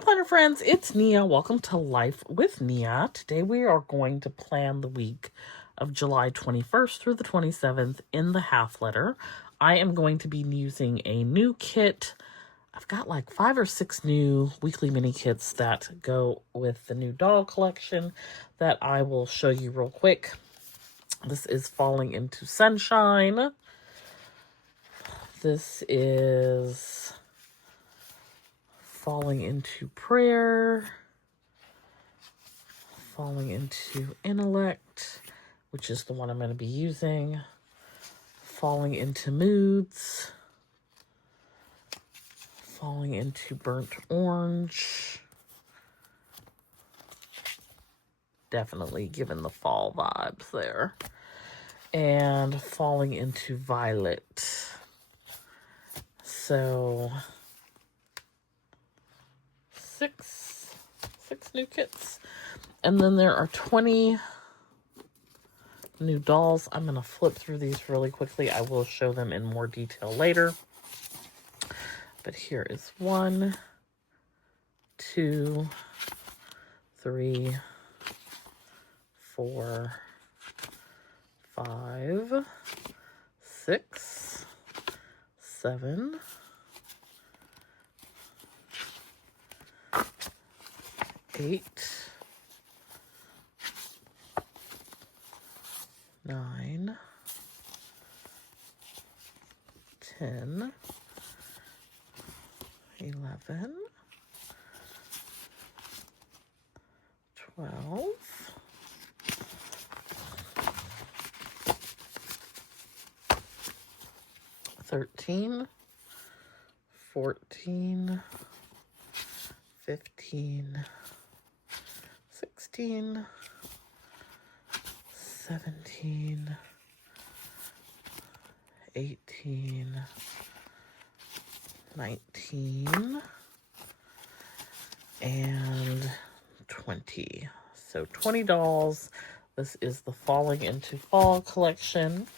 planner friends, it's Nia. Welcome to Life with Nia. Today we are going to plan the week of July 21st through the 27th in the half letter. I am going to be using a new kit. I've got like 5 or 6 new weekly mini kits that go with the new doll collection that I will show you real quick. This is Falling into Sunshine. This is Falling into Prayer, Falling into Intellect, which is the one I'm going to be using, Falling into Moods, Falling into Burnt Orange, definitely giving the fall vibes there, and Falling into Violet. So six new kits, and then there are 20 new dolls. I'm gonna flip through these really quickly. I will show them in more detail later, but here is 1, 2, 3, 4, 5, 6, 7, 8, 9, 10, 11, 12, 13, 14, 15, 16, 17, 18, 19, and 20. So 20 dolls. This is the Falling into Fall collection.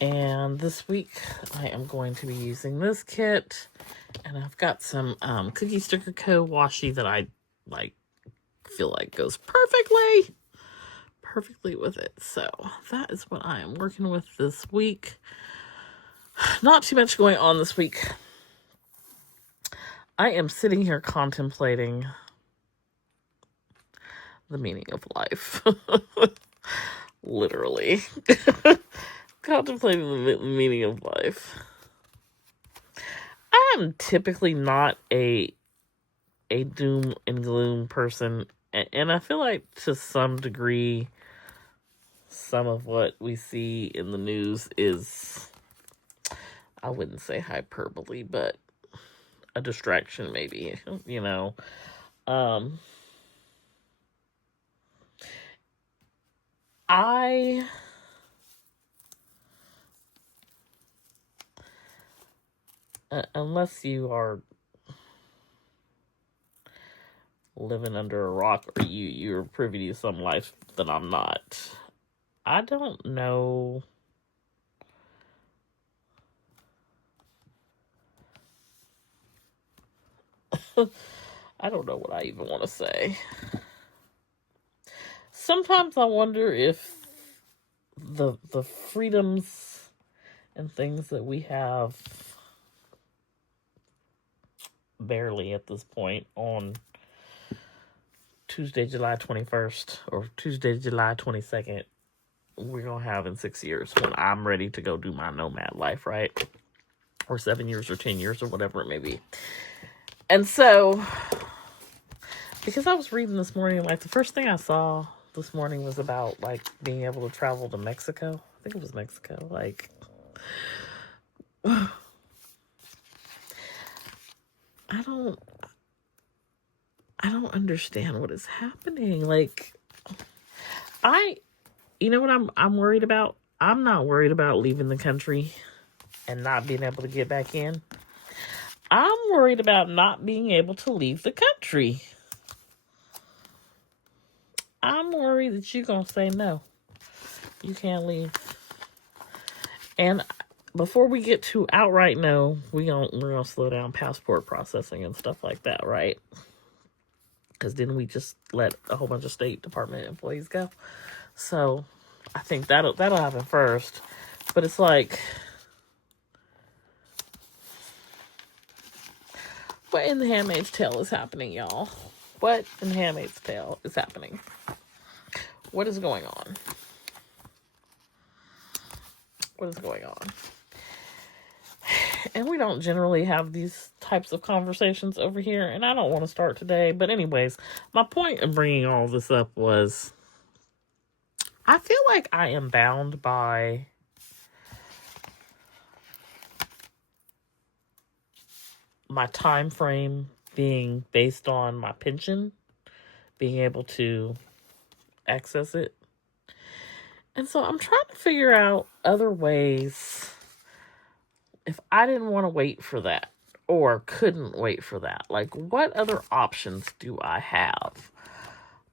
And this week I am going to be using this kit. And I've got some Cookie Sticker Co. washi that I feel like goes perfectly with it. So that is what I am working with this week. Not too much going on this week. I am sitting here contemplating the meaning of life. Literally. Contemplating the meaning of life. I am typically not a doom and gloom person, and I feel like to some degree some of what we see in the news is, I wouldn't say hyperbole, but a distraction maybe, you know. Unless you are living under a rock or you're privy to some life that I'm not, I don't know. I don't know what I even want to say. Sometimes I wonder if the freedoms and things that we have barely at this point on Tuesday, July 21st or Tuesday, July 22nd, we're going to have in 6 years when I'm ready to go do my nomad life, right? Or 7 years or 10 years or whatever it may be. And so, because I was reading this morning, like the first thing I saw this morning was about like being able to travel to Mexico. I think it was Mexico. Like, I don't understand what is happening. Like, you know what I'm worried about? I'm not worried about leaving the country and not being able to get back in. I'm worried about not being able to leave the country. I'm worried that you're going to say no. You can't leave. And before we get to outright no, we're gonna slow down passport processing and stuff like that, right? Because didn't we just let a whole bunch of State Department employees go? So I think that'll happen first. But it's like, what in the Handmaid's Tale is happening, y'all? What in the Handmaid's Tale is happening? What is going on? What is going on? And we don't generally have these types of conversations over here, and I don't want to start today. But anyways, my point in bringing all this up was, I feel like I am bound by my time frame being based on my pension, being able to access it. And so I'm trying to figure out other ways, if I didn't want to wait for that or couldn't wait for that, like what other options do I have?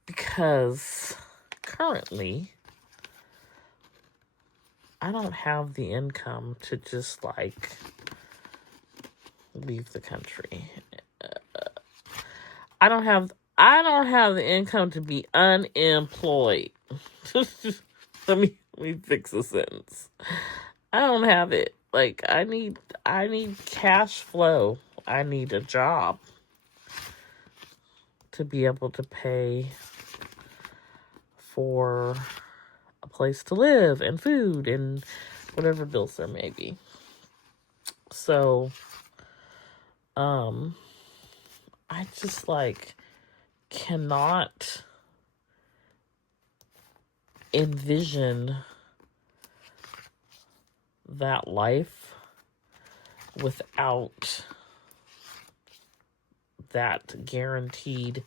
Because currently I don't have the income to just like leave the country. I don't have the income to be unemployed. Let me fix the sentence. I don't have it. Like, I need cash flow. I need a job to be able to pay for a place to live and food and whatever bills there may be. So, I just like cannot envision that life without that guaranteed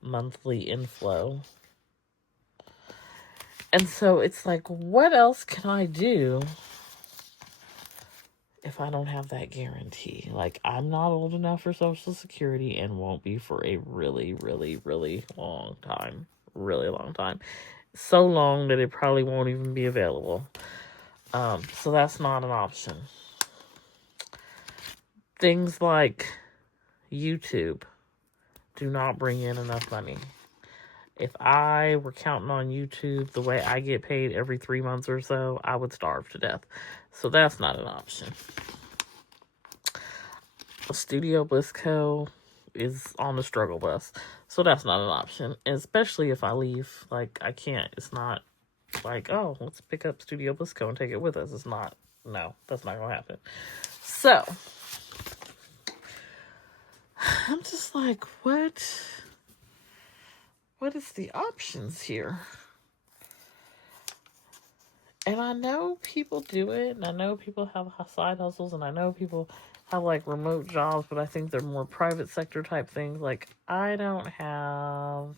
monthly inflow. And so it's like, what else can I do if I don't have that guarantee? Like, I'm not old enough for Social Security and won't be for a really, really, really long time. Really long time. So long that it probably won't even be available. So that's not an option. Things like YouTube do not bring in enough money. If I were counting on YouTube the way I get paid every 3 months or so, I would starve to death. So that's not an option. Studio Bliss Co is on the struggle bus. So that's not an option. And especially if I leave, like, I can't. It's not like, oh, let's pick up Studio Bliss Co and take it with us. It's not. No, that's not going to happen. So I'm just like, what is the options here? And I know people do it, and I know people have side hustles, and I know people have like remote jobs, but I think they're more private sector type things. Like, I don't have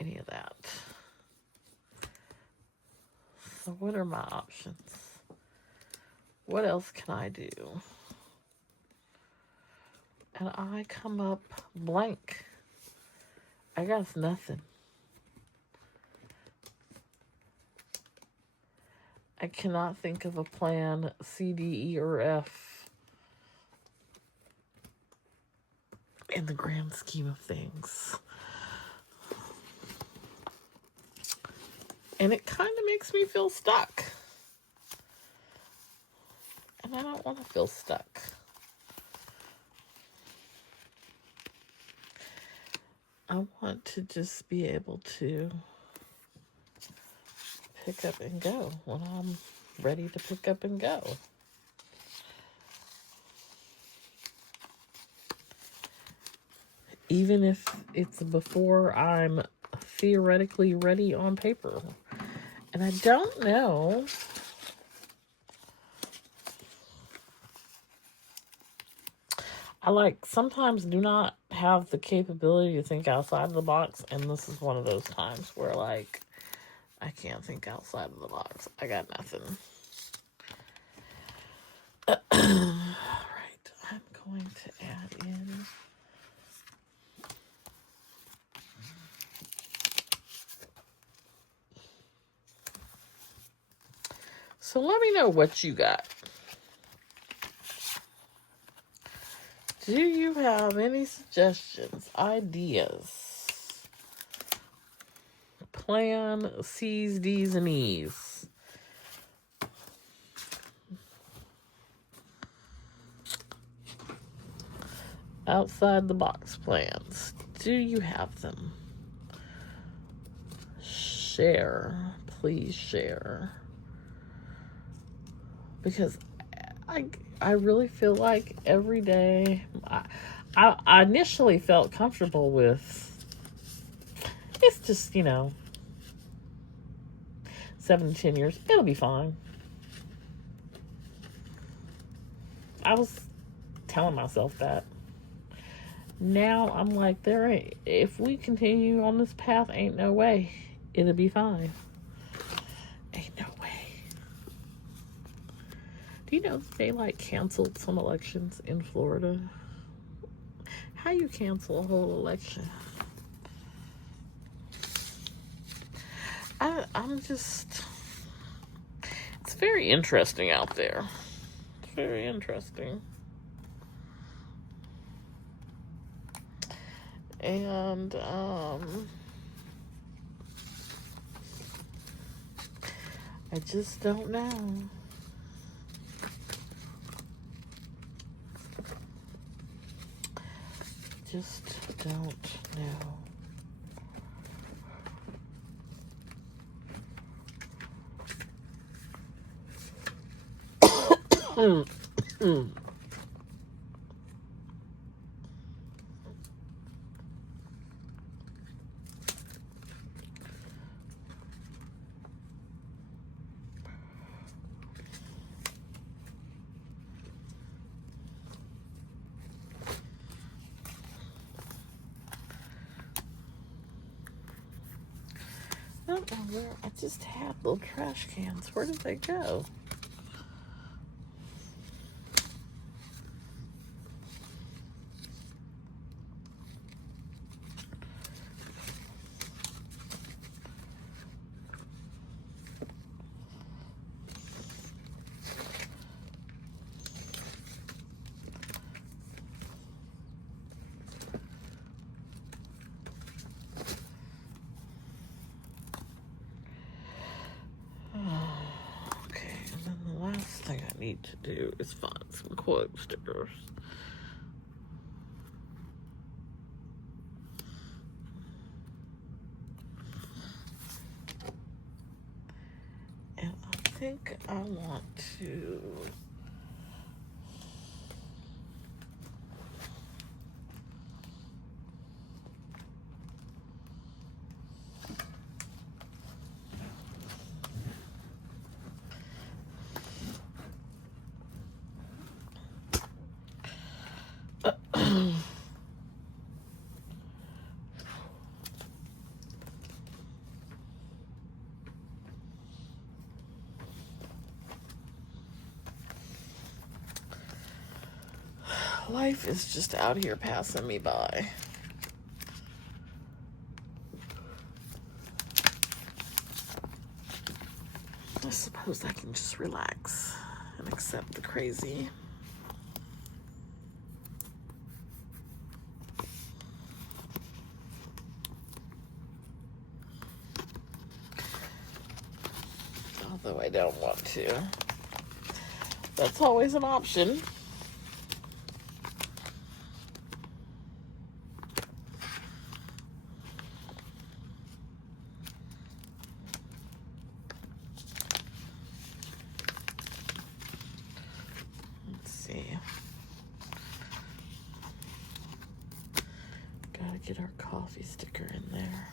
any of that. So what are my options? What else can I do? And I come up blank. I got nothing. I cannot think of a plan C, D, E, or F in the grand scheme of things. And it kind of makes me feel stuck. And I don't want to feel stuck. I want to just be able to pick up and go when I'm ready to pick up and go. Even if it's before I'm theoretically ready on paper. And I don't know I sometimes do not have the capability to think outside of the box, and this is one of those times where I can't think outside of the box. I got nothing. All right, I'm going to add in so let me know what you got. Do you have any suggestions, ideas? Plan C's, D's, and E's. Outside the box plans. Do you have them? Share. Please share. Because I really feel like every day I initially felt comfortable with, it's just, 7 to 10 years, it'll be fine. I was telling myself that. Now I'm like, if we continue on this path, ain't no way it'll be fine. Ain't no way. Do you know they canceled some elections in Florida? How you cancel a whole election? I'm just, it's very interesting out there. It's very interesting. And, I just don't know. Just don't know. I don't know where. I just had little trash cans. Where did they go? Thing I need to do is find some quote stickers. And I think I want to life is just out here passing me by. I suppose I can just relax and accept the crazy. Although I don't want to. That's always an option. Gotta get our coffee sticker in there.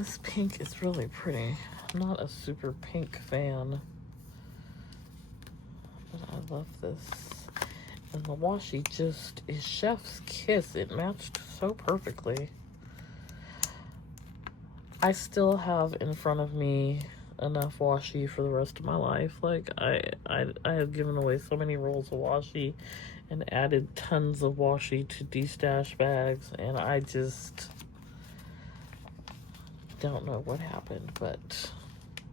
This pink is really pretty. I'm not a super pink fan, but I love this. And the washi just is chef's kiss. It matched so perfectly. I still have in front of me enough washi for the rest of my life. Like, I have given away so many rolls of washi and added tons of washi to de-stash bags, and I just don't know what happened, but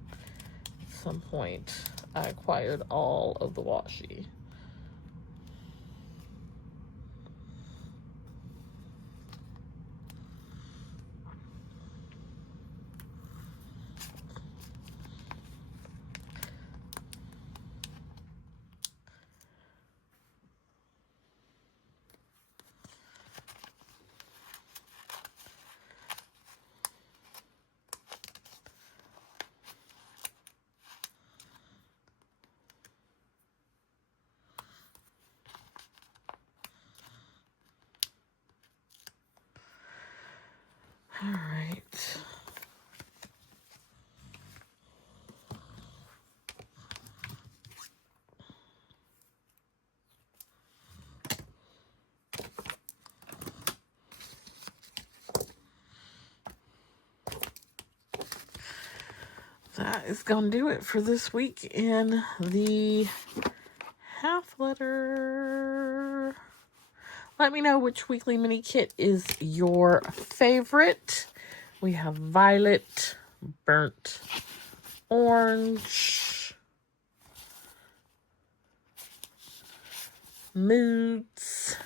at some point I acquired all of the washi. All right. That is going to do it for this week in the half letter. Let me know which weekly mini kit is your favorite. We have violet, burnt orange, moods,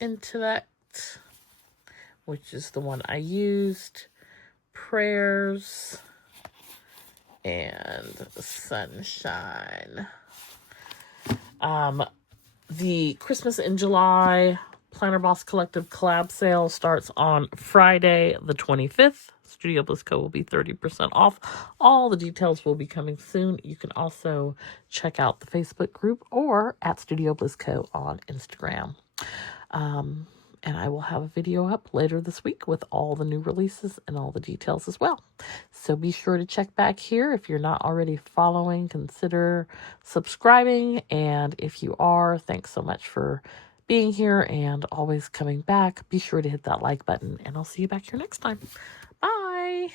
intellect, which is the one I used, prayers, and sunshine. The Christmas in July Planner Boss Collective collab sale starts on Friday the 25th. Studio Bliss Co will be 30% off. All the details will be coming soon. You can also check out the Facebook group or at Studio Bliss Co on Instagram. And I will have a video up later this week with all the new releases and all the details as well. So be sure to check back here. If you're not already following, consider subscribing. And if you are, thanks so much for being here and always coming back. Be sure to hit that like button, and I'll see you back here next time. Bye.